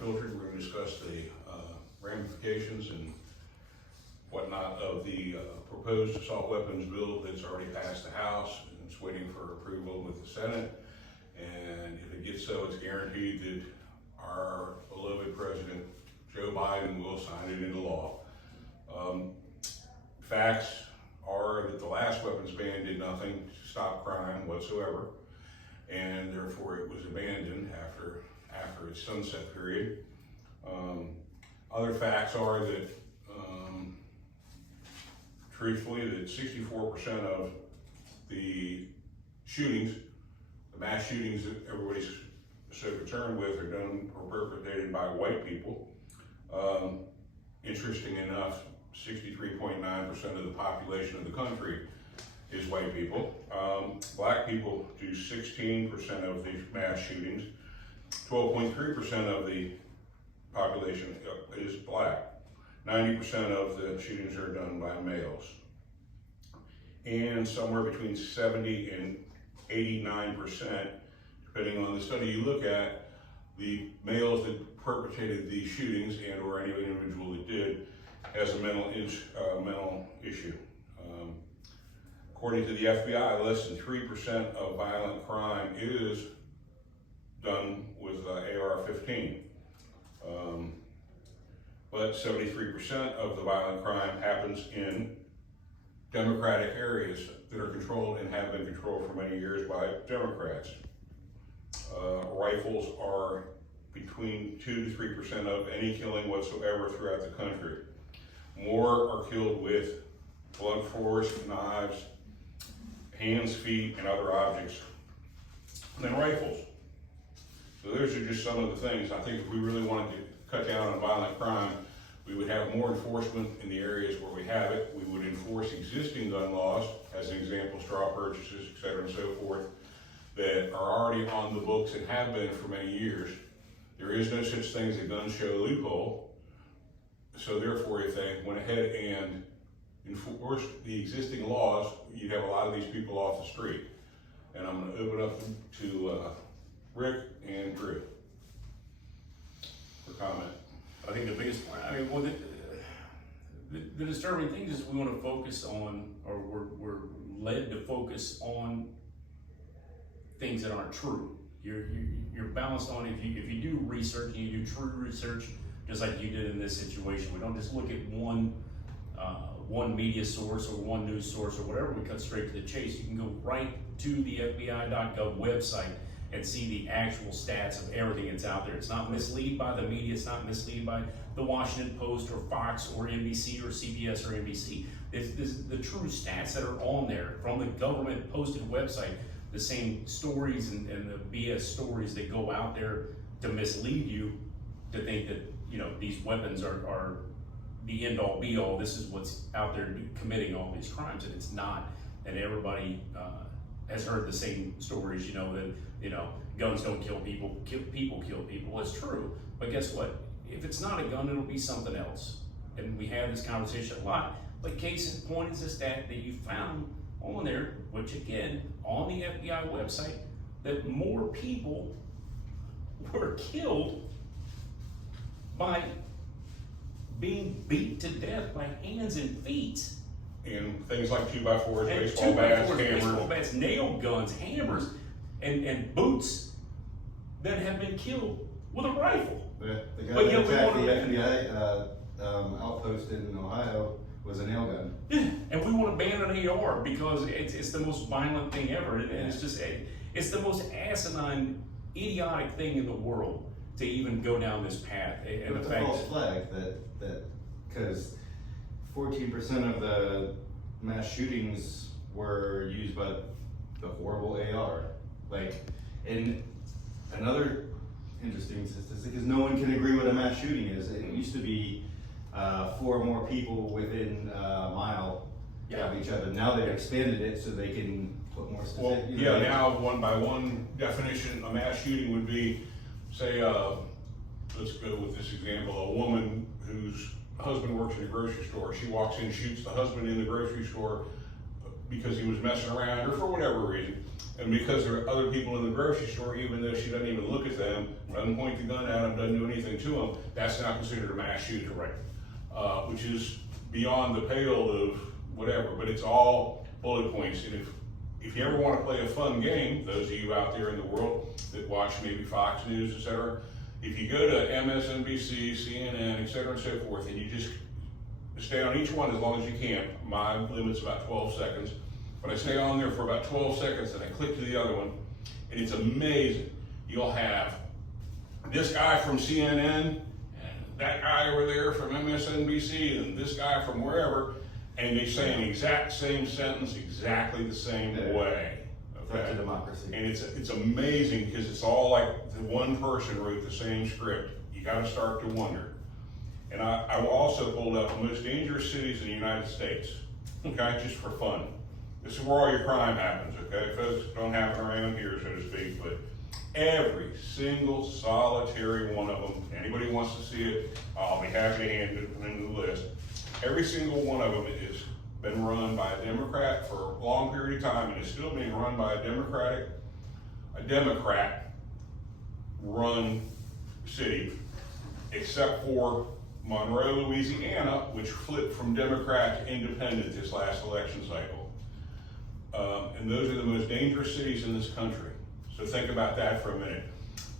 Unfiltered. We're going to discuss the ramifications and whatnot of the proposed assault weapons bill that's already passed the House and it's waiting for approval with the Senate. And if it gets so, it's guaranteed that our beloved President Joe Biden will sign it into law. Facts are that the last weapons ban did nothing to stop crime whatsoever, and therefore it was abandoned after its sunset period. Other facts are that, truthfully, that 64% of the shootings, the mass shootings that everybody's so concerned with, are done or perpetrated by white people. Interesting enough, 63.9% of the population of the country is white people. Black people do 16% of the mass shootings. 12.3% of the population is black. 90% of the shootings are done by males. And somewhere between 70 and 89%, depending on the study you look at, the males that perpetrated these shootings and or any individual that did has a mental issue. According to the FBI, less than 3% of violent crime is done with AR-15. But 73% of the violent crime happens in Democratic areas that are controlled and have been controlled for many years by Democrats. Rifles are between 2 to 3% of any killing whatsoever throughout the country. More are killed with blunt force, knives, hands, feet, and other objects than rifles. So those are just some of the things. I think if we really wanted to cut down on violent crime, we would have more enforcement in the areas where we have it. We would enforce existing gun laws, as an example, straw purchases, et cetera, and so forth, that are already on the books and have been for many years. There is no such thing as a gun show loophole. So therefore, if they went ahead and enforced the existing laws, you'd have a lot of these people off the street. And I'm going to open up to Rick and Drew for comment. I think the biggest point, I mean, well, the disturbing thing is we want to focus on, or we're led to focus on things that aren't true. You're balanced on, if you do research and you do true research, just like you did in this situation. We don't just look at one media source or one news source or whatever. We cut straight to the chase. You can go right to the FBI.gov website and see the actual stats of everything that's out there. It's not misled by the media. It's not misled by the Washington Post or Fox or NBC or CBS or NBC. It's the true stats that are on there from the government posted website. The same stories and the BS stories that go out there to mislead you to think that, you know, these weapons are the end all be all. This is what's out there committing all these crimes, and it's not. And everybody has heard the same stories, you know, that, you know, guns don't kill people, people kill people. Well, it's true, but guess what? If it's not a gun, it'll be something else. And we have this conversation a lot. But case in point is the stat that you found on there, which again, on the FBI website, that more people were killed by being beat to death by hands and feet. And things like 2x4s, And baseball bats, hammers. baseball bats, nail guns, hammers, and boots that have been killed with a rifle. The guy But that yet we attacked want the to- FBI outpost in Ohio was a nail gun. Yeah, and we want to ban an AR because it's the most violent thing ever, and it's just it's the most asinine, idiotic thing in the world to even go down this path. And But it's the a fact false flag that because 14% of the mass shootings were used by the horrible AR. Like, and another interesting statistic is no one can agree what a mass shooting is. It used to be 4 or more people within a mile of each other. Now they've expanded it so they can put more Well, statistics. yeah, now one by one definition, a mass shooting would be, say, let's go with this example, a woman whose husband works in a grocery store. She walks in, shoots the husband in the grocery store, because he was messing around or for whatever reason. And because there are other people in the grocery store, even though she doesn't even look at them, doesn't point the gun at them, doesn't do anything to them, that's not considered a mass shooting. Correct. Which is beyond the pale of whatever, but it's all bullet points. And if you ever want to play a fun game, those of you out there in the world that watch maybe Fox News, etc., if you go to MSNBC, CNN, etc., and so forth, and you just stay on each one as long as you can. My limit's about 12 seconds, but I stay on there for about 12 seconds and I click to the other one, and it's amazing. You'll have this guy from CNN, and that guy over there from MSNBC, and this guy from wherever, and they say an exact same sentence exactly the same way. Threat to Okay? democracy. And it's amazing because it's all like the one person wrote the same script. You got to start to wonder. And I also pulled up the most dangerous cities in the United States, okay, just for fun. This is where all your crime happens, okay? Folks, don't happen around here, so to speak, but every single solitary one of them, anybody wants to see it, I'll be happy to hand it into the list. Every single one of them has been run by a Democrat for a long period of time and is still being run by a Democrat run city, except for Monroe, Louisiana, which flipped from Democrat to independent this last election cycle. And those are the most dangerous cities in this country. So think about that for a minute.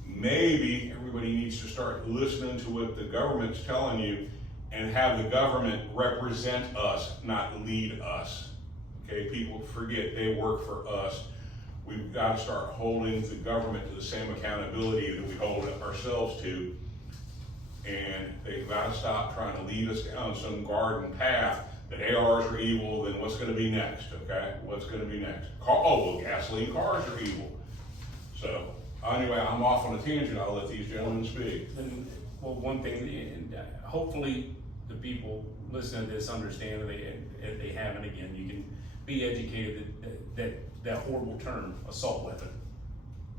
Maybe everybody needs to start listening to what the government's telling you and have the government represent us, not lead us. Okay, people forget they work for us. We've got to start holding the government to the same accountability that we hold ourselves to. And they've got to stop trying to lead us down some garden path that ARs are evil, then what's going to be next, okay? What's going to be next? Well, gasoline cars are evil. So, anyway, I'm off on a tangent. I'll let these gentlemen speak. And, well, one thing, and hopefully the people listening to this understand, and they haven't, again, you can be educated that horrible term, assault weapon.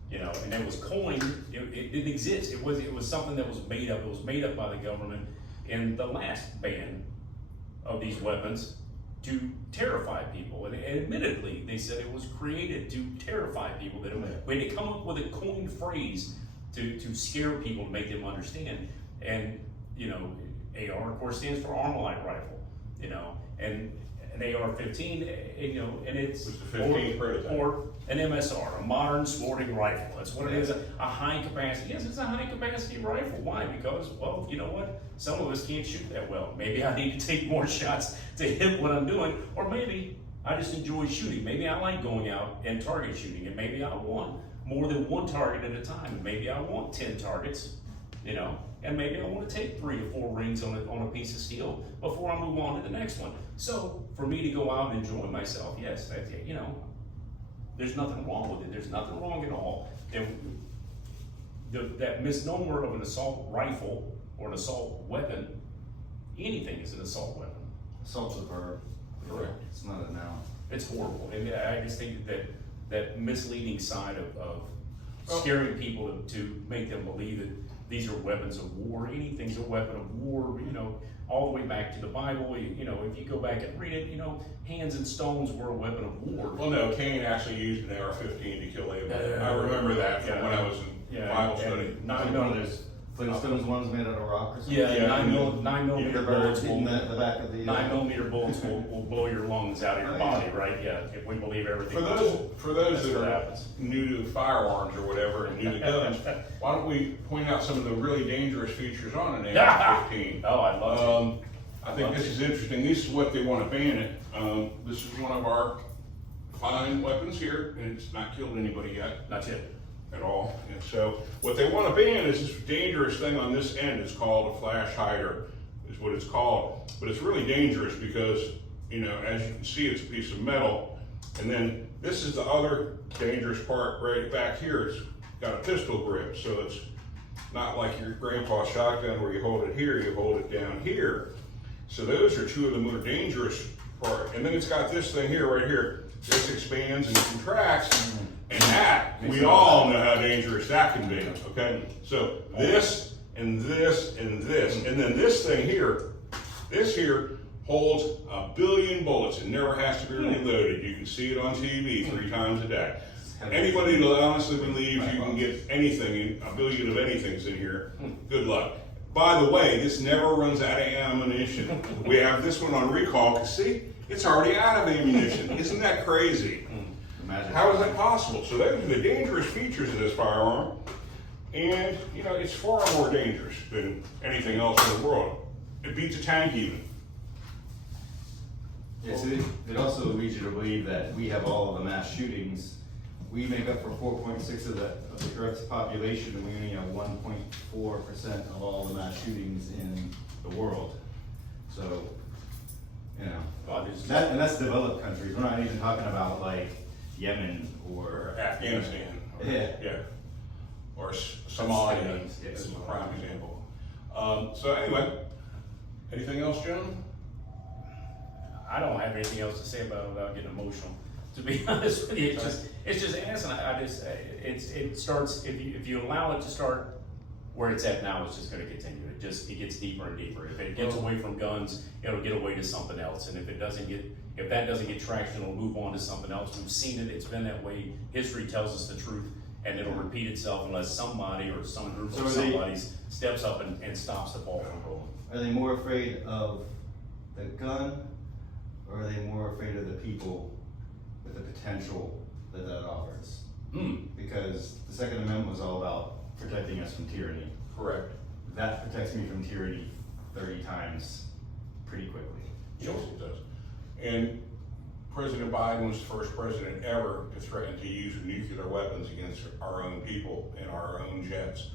You know, and it was coined, it didn't exist. It was something that was made up. It was made up by the government in the last ban of these weapons to terrify people. And admittedly, they said it was created to terrify people. That we had to come up with a coined phrase to scare people, to make them understand. And, you know, AR, of course, stands for Armalite rifle, you know, and an AR-15, you know, and it's the 15th prototype. Or an MSR, a modern sporting rifle. That's what it is, a high capacity. Yes, it's a high capacity rifle. Why? Because, well, you know what? Some of us can't shoot that well. Maybe I need to take more shots to hit what I'm doing, or maybe I just enjoy shooting. Maybe I like going out and target shooting, and maybe I want more than one target at a time, and maybe I want 10 targets, you know, and maybe I want to take 3 or 4 rings on a piece of steel before I move on to the next one. So for me to go out and enjoy myself, yes, that, you know, there's nothing wrong with it. There's nothing wrong at all. And that misnomer of an assault rifle or an assault weapon, anything is an assault weapon. Assault's a verb. Correct. It's not a noun. It's horrible. And I just think that misleading side of scaring people to make them believe that these are weapons of war. Anything's a weapon of war, you know, all the way back to the Bible. You know, if you go back and read it, you know, hands and stones were a weapon of war. Well, no, Cain actually used an AR-15 to kill Abel. I remember that from when I was in Bible study. One of those Flintstones ones made out of rock or something. Yeah, 9 The millimeter birds bullets hitting will, the back of the 9mm bullets will blow your lungs out of your body, right? Yeah, if we believe everything. For those That's that what are happens. new to firearms or whatever and new to guns, why don't we point out some of the really dangerous features on an AR-15? Oh, I'd love to. I think this is interesting. This is what they want to ban it. This is one of our fine weapons here, and it's not killed anybody yet. Not yet. At all. And so what they want to ban is this dangerous thing on this end. It's called a flash hider, is what it's called. But it's really dangerous because, you know, as you can see, it's a piece of metal. And then this is the other dangerous part right back here. It's got a pistol grip. So it's not like your grandpa's shotgun where you hold it here, you hold it down here. So those are two of the more dangerous parts. And then it's got this thing here, right here. This expands and contracts. And that, we all know how dangerous that can be, okay? So this, and this, and this, and then this thing here, this here holds 1 billion bullets and never has to be reloaded. You can see it on TV 3 times a day. Anybody that honestly believes you can get anything, 1 billion of anything's in here, good luck. By the way, this never runs out of ammunition. We have this one on recall, because see, it's already out of ammunition. Isn't that crazy? Imagine. How is that possible? So those are the dangerous features of this firearm. And, you know, it's far more dangerous than anything else in the world. It beats a tank even. Yes, it also leads you to believe that we have all of the mass shootings. We make up for 4.6 of the Earth's population, and we only have 1.4% of all the mass shootings in the world. So, you know, and that's developed countries. We're not even talking about like Yemen Or or Afghanistan. Or, Yeah. Or Somalia Yeah. is a prime example. So anyway, anything else, gentlemen? I don't have anything else to say about it without getting emotional. To be honest with you, it's just asinine. It starts if you allow it to start where it's at now, it's just going to continue. It gets deeper and deeper. If it gets away from guns, it'll get away to something else. And if that doesn't get traction, it'll move on to something else. We've seen it. It's been that way. History tells us the truth, and it'll repeat itself unless somebody or some group So of somebody steps up and stops the ball from rolling. Are they more afraid of the gun, or are they more afraid of the people with the potential that offers? Because the Second Amendment was all about protecting us from tyranny. Correct. That protects me from tyranny 30 times pretty quickly. Yes, it does. And President Biden was the first president ever to threaten to use nuclear weapons against our own people and our own jets.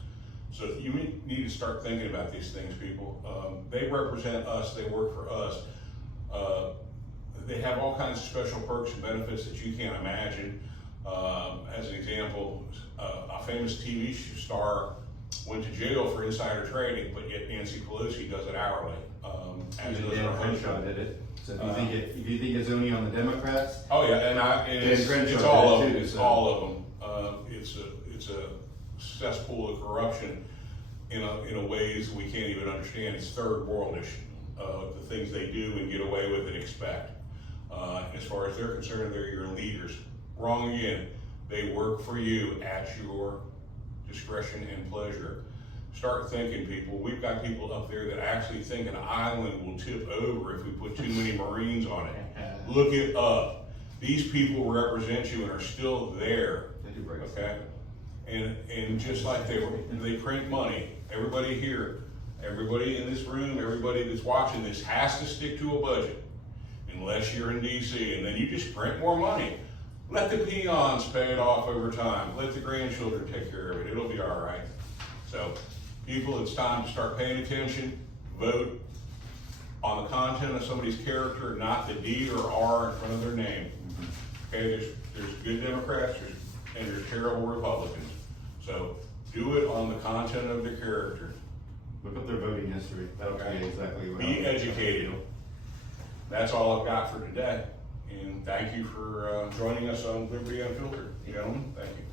So you need to start thinking about these things, people. They represent us, they work for us. They have all kinds of special perks and benefits that you can't imagine. As an example, a famous TV star went to jail for insider trading, but yet Nancy Pelosi does it hourly. As Even does Dan our Crenshaw husband. did it. So if you think it's only on the Democrats, Oh yeah, and it's Crenshaw all of did them. too, It's so. all of them. It's a cesspool of corruption in ways we can't even understand. It's third worldish. The things they do and get away with and expect. As far as they're concerned, they're your leaders. Wrong again. They work for you at your discretion and pleasure. Start thinking, people. We've got people up there that actually think an island will tip over if we put too many Marines on it. Look it up. These people represent you and are still there. they do break us. Okay? And just like they print money, everybody here, everybody in this room, everybody that's watching this has to stick to a budget unless you're in DC, and then you just print more money. Let the peons pay it off over time. Let the grandchildren take care of it. It'll be all right. So, people, it's time to start paying attention. Vote on the content of somebody's character, not the D or R in front of their name. Okay, there's good Democrats and there's terrible Republicans. So do it on the content of their character. Look up their voting history. That'll tell you exactly what. Be educated. That's all I've got for today. And thank you for joining us on Liberty Unfiltered. Gentlemen, thank you.